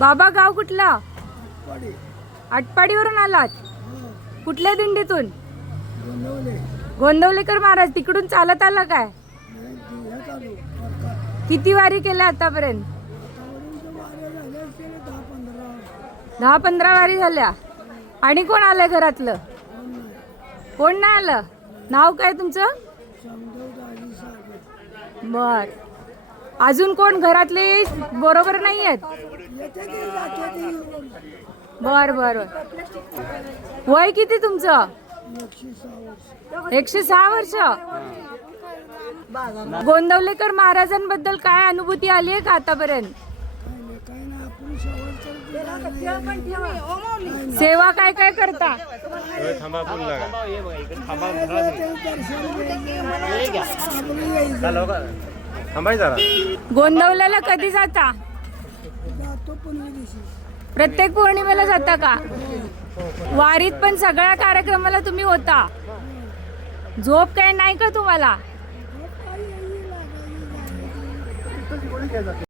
बाबा गाव कुठलं? आटपाडीवरून आलात? कुठल्या दिंडीतून? गोंदवलेकर महाराज. तिकडून चालत आला काय? किती वारी केल्या आतापर्यंत? 10-15 वारी झाल्या. आणि कोण आलंय घरातलं? कोण नाही आलं? नाव काय तुमचं? बर. अजून कोण घरातले बरोबर नाही आहेत? बर बर. वय किती तुमचं? 106 वर्ष. गोंदवलेकर महाराजांबद्दल काय अनुभूती आली आहे का आतापर्यंत? सेवा काय काय करता? गोंदवल्याला कधी जाता? प्रत्येक पौर्णिमेला जाता का? वारीत पण सगळ्या कार्यक्रमाला तुम्ही होता. झोप काय नाही का तुम्हाला?